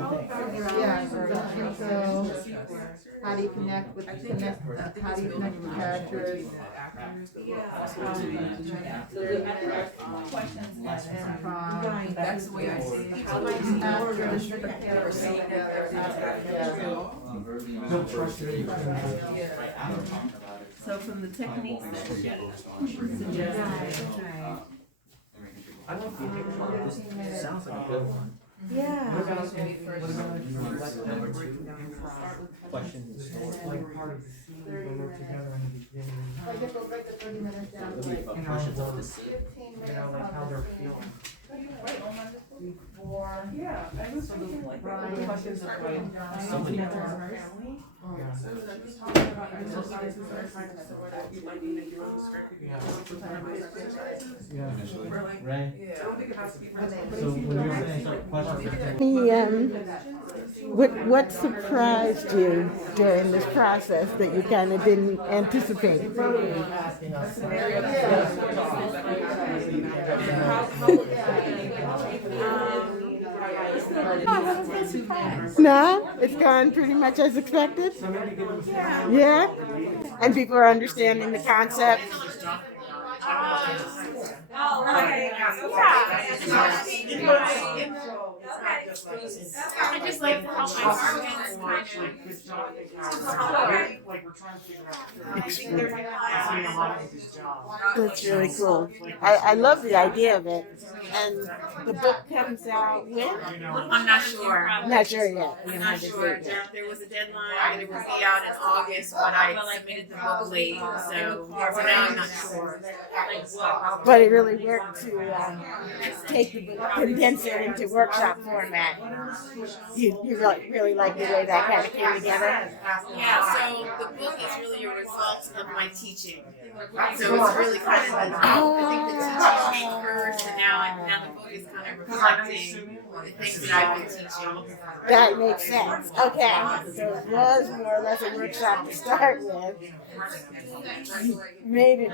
Yeah, so how do you connect with how do you connect with characters? Improv. That's the way I see it. How do I Actors prepare So from the techniques that suggested. I don't think it sounds like a good one. Yeah. What about number two? Questions. Like part of the scene when we're together in the beginning. I guess we'll break the 30 minutes down to like Questions of the scene. 15 minutes. You know, like how they're feeling. Before. Yeah, I was thinking like Brian, the questions of like Somebody family. Yeah. So she's talking about exercises or kind of sort of you might need to do on the script. Yeah. Exercises. Yeah. Or like, Right. I don't think it has to be for So when you're saying questions, What surprised you during this process that you kind of didn't anticipate? No, it's gone pretty much as expected. Yeah, and people are understanding the concept. I just like how my arguments Like we're trying to figure out a lot of this job. That's really cool. I love the idea of it. And the book comes out when? I'm not sure. Not sure yet. I'm not sure. There was a deadline and it would be out in August, but I submitted the book late, so for now I'm not sure. But it really worked to take the book, condense it into workshop format. You really like the way that kind of came together? Yeah, so the book is really a result of my teaching. So it's really kind of like, I think the teaching came first, and now the book is kind of reflecting the things that I've been teaching. That makes sense. Okay, so it was more or less a workshop to start with. You made it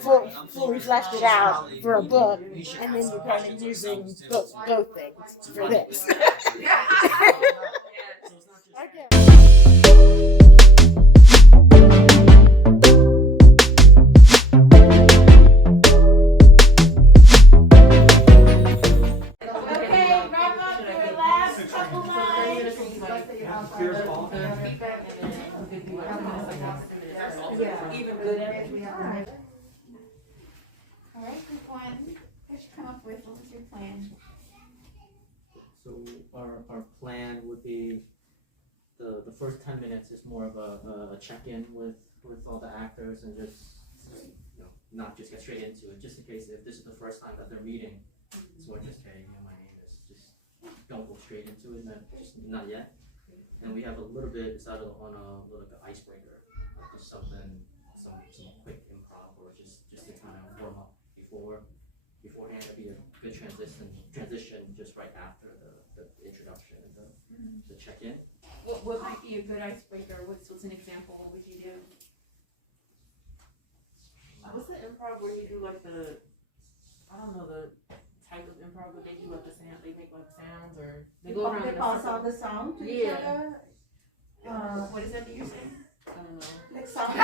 fully fleshed it out for a book, and then you're kind of using both things for this. Okay. Even good at we have. All right, group one, what you come up with? What was your plan? so our plan would be the first 10 minutes is more of a check-in with all the actors and just not just get straight into it, just in case if this is the first time that they're meeting. So we're just hey, my name is, just don't go straight into it, not yet. And we have a little bit settled on like an icebreaker, like just some quick improv or just to kind of warm up beforehand. It'd be a good transition just right after the introduction and the check-in. What might be a good icebreaker? What's an example? What would you do? What's the improv where you do like the, I don't know the type of improv, but they do like the sound, they make like sounds or they go around. They pass out the sound to each other. What is that you're saying? I don't know. Like sound. I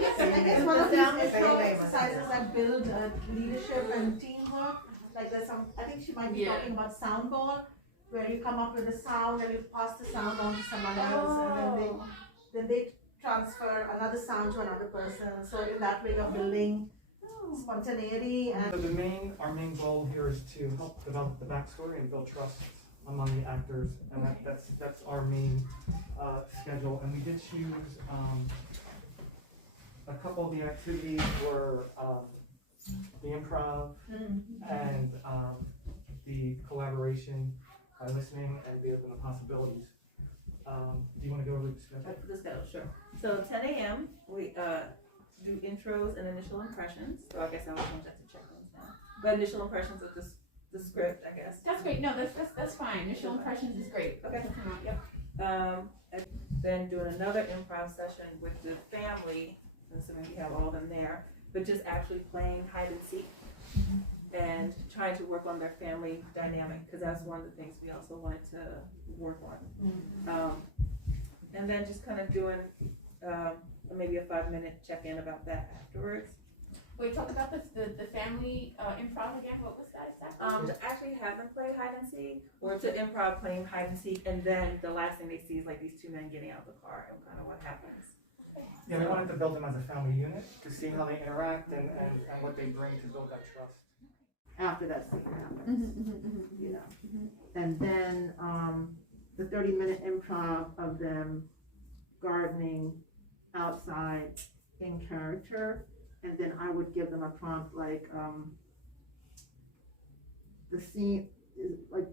guess one of these exercises that build leadership and teamwork. Like there's some, I think she might be talking about sound ball, where you come up with a sound and you pass the sound on to someone else, and then they transfer another sound to another person. So in that way of building spontaneity and. So our main goal here is to help develop the backstory and build trust among the actors, and that's our main schedule. And we did choose a couple of the activities were the improv and the collaboration by listening and the open the possibilities. Do you want to go over the schedule? The schedule, sure. So 10 a.m. we do intros and initial impressions. So I guess I'll change that to check-ins now. But initial impressions of the script, I guess. That's great. No, that's fine. Initial impressions is great. Okay. Yep. And then doing another improv session with the family, assuming we have all of them there, but just actually playing hide and seek. and trying to work on their family dynamic, because that's one of the things we also wanted to work on. And then just kind of doing maybe a 5-minute check-in about that afterwards. Wait, talk about the family improv again. What was that exactly? To actually have them play hide and seek, or to improv playing hide and seek, and then the last thing they see is like these two men getting out of the car and kind of what happens. Yeah, we wanted to build them as a family unit to see how they interact and what they bring to build that trust. After that scene happens, you know. And then the 30-minute improv of them gardening outside in character, and then I would give them a prompt like the scene is like,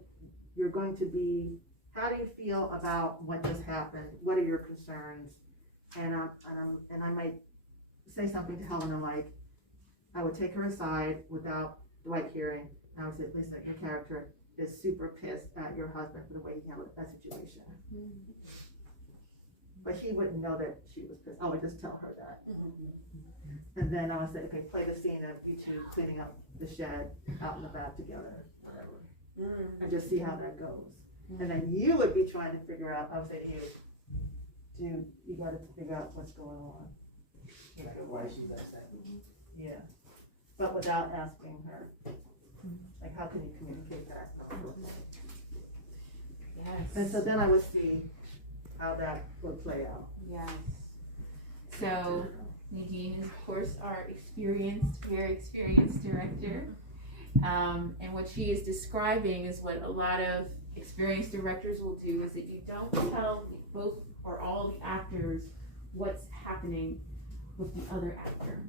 you're going to be, how do you feel about what just happened? What are your concerns? And I might say something to Helena like, I would take her aside without Dwight hearing. I would say, listen, your character is super pissed at your husband for the way he handled that situation. But he wouldn't know that she was pissed. I would just tell her that. And then I would say, okay, play the scene of you two cleaning up the shed out in the back together, whatever. And just see how that goes. And then you would be trying to figure out, I would say to you, dude, you gotta figure out what's going on. You know, why she does that. Yeah. But without asking her. Like, how can you communicate that? Yes. And so then I would see how that would play out. Yes. So Nadine is, of course, our very experienced director. And what she is describing is what a lot of experienced directors will do, is that you don't tell both or all the actors what's happening with the other actor,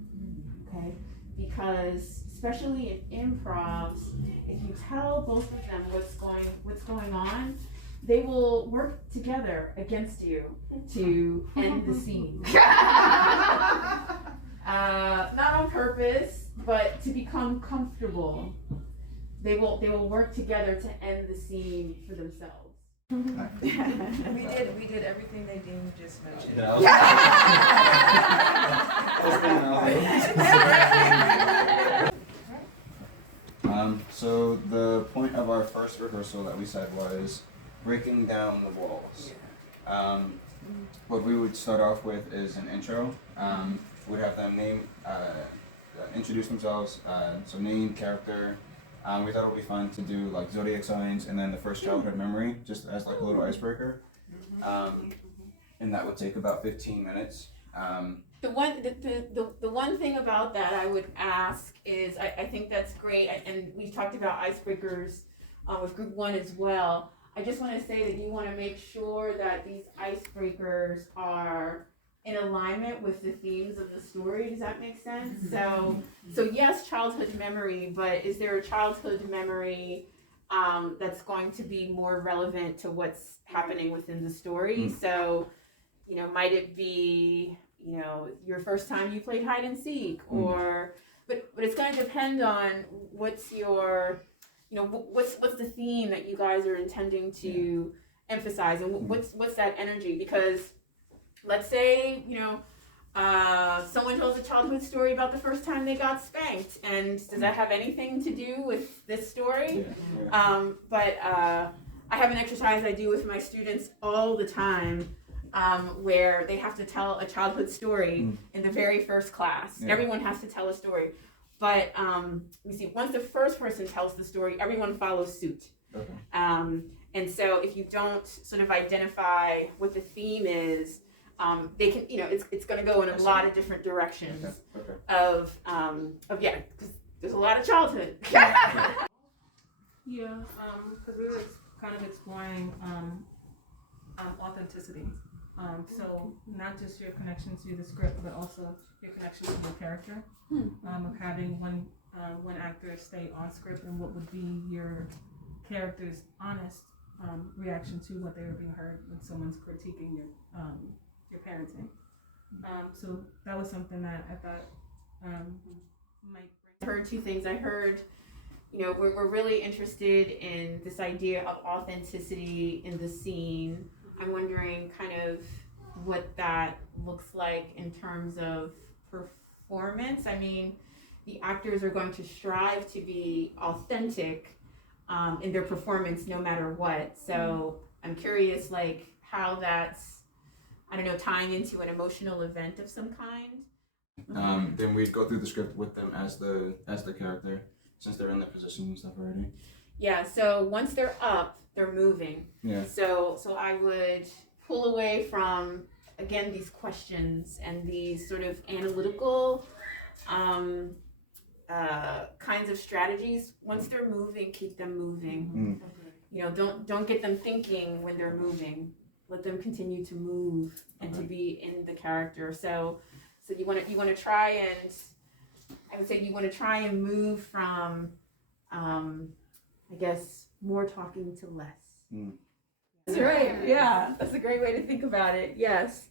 okay? Because especially in improvs, if you tell both of them what's going on, they will work together against you to end the scene. Not on purpose, but to become comfortable. They will work together to end the scene for themselves. We did everything Nadine just mentioned. So the point of our first rehearsal that we said was breaking down the walls. What we would start off with is an intro. We'd have them introduce themselves, so name, character. We thought it would be fun to do like zodiac signs and then the first childhood memory, just as like a little icebreaker. And that would take about 15 minutes. The one thing about that I would ask is, I think that's great, and we've talked about icebreakers with group 1 as well. I just want to say that you want to make sure that these icebreakers are in alignment with the themes of the story. Does that make sense? So yes, childhood memory, but is there a childhood memory that's going to be more relevant to what's happening within the story? So, you know, might it be, you know, your first time you played hide and seek, or but it's going to depend on what's your, you know, what's the theme that you guys are intending to emphasize, and what's that energy? Because let's say, you know, someone tells a childhood story about the first time they got spanked, and does that have anything to do with this story? But I have an exercise I do with my students all the time, where they have to tell a childhood story in the very first class. Everyone has to tell a story. But let me see, once the first person tells the story, everyone follows suit. And so if you don't sort of identify what the theme is, they can, you know, it's going to go in a lot of different directions of because there's a lot of childhood. Because we were kind of exploring authenticity. So not just your connection to the script, but also your connection to the character. Of having one actor stay on script, and what would be your character's honest reaction to what they were being heard when someone's critiquing your parenting. So that was something that I thought might bring. I heard two things. I heard, you know, we're really interested in this idea of authenticity in the scene. I'm wondering kind of what that looks like in terms of performance. I mean, the actors are going to strive to be authentic in their performance no matter what. So I'm curious, like, how that's, I don't know, tying into an emotional event of some kind. Then we'd go through the script with them as the character, since they're in the position and stuff already. Yeah, so once they're up, they're moving. Yeah. So I would pull away from, again, these questions and these sort of analytical kinds of strategies. Once they're moving, keep them moving. You know, don't get them thinking when they're moving. Let them continue to move and to be in the character. So you want to try and, I would say you want to try and move from, I guess, more talking to less. That's right. Yeah, that's a great way to think about it. Yes.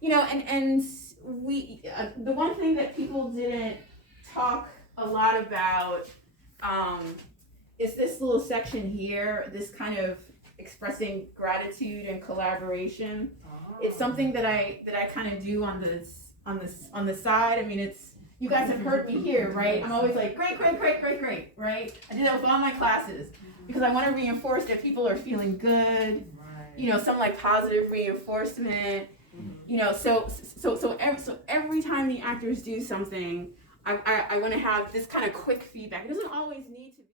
You know, and we the one thing that people didn't talk a lot about is this little section here, this kind of expressing gratitude and collaboration. It's something that I kind of do on the side. I mean, it's, you guys have heard me here, right? I'm always like, great, right? I do that with all my classes because I want to reinforce that people are feeling good. You know, some like positive reinforcement. You know, so every time the actors do something, I want to have this kind of quick feedback. It doesn't always need to be